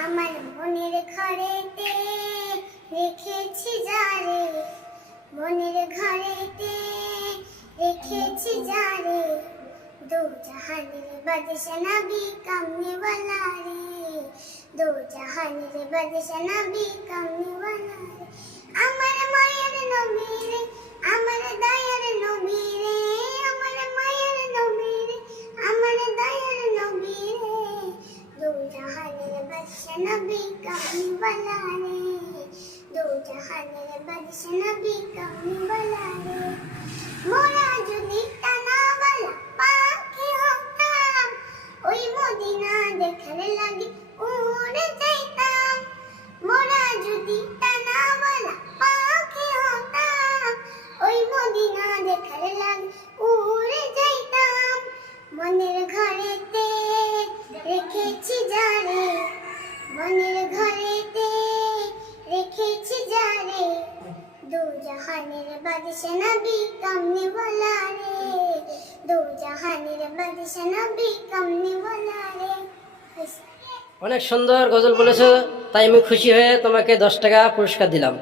আমার বোনের ঘরেতে রেখেছি যারে বোনের ঘরেতে রেখেছি যারে দু জাহানের বাদশা নবী কামনে ওয়ালা রে দু জাহানের বাদশা নবী কামনে ওয়ালা রে আমার নবী কাউনি নবী কাউনি বালা রে মোরা যদি পাখি হতাম ওই মদিনা দেখার লাগে উড়ে যাইতাম মোরা যদি টানা পাখি হতাম ওই মদিনা দেখার লাগে উড়ে যাইতাম মনের ঘরেতে রেখেছি যা মনের ঘরেতে রেখেছি যারে। দু জাহানের বাদশা নবী কামনি বলা রে দু জাহানের বাদশা নবী কামনি বলা রে অনেক সুন্দর গজল বলেছ, তাই আমি খুশি হয়ে তোমাকে দশ টাকা পুরস্কার দিলাম।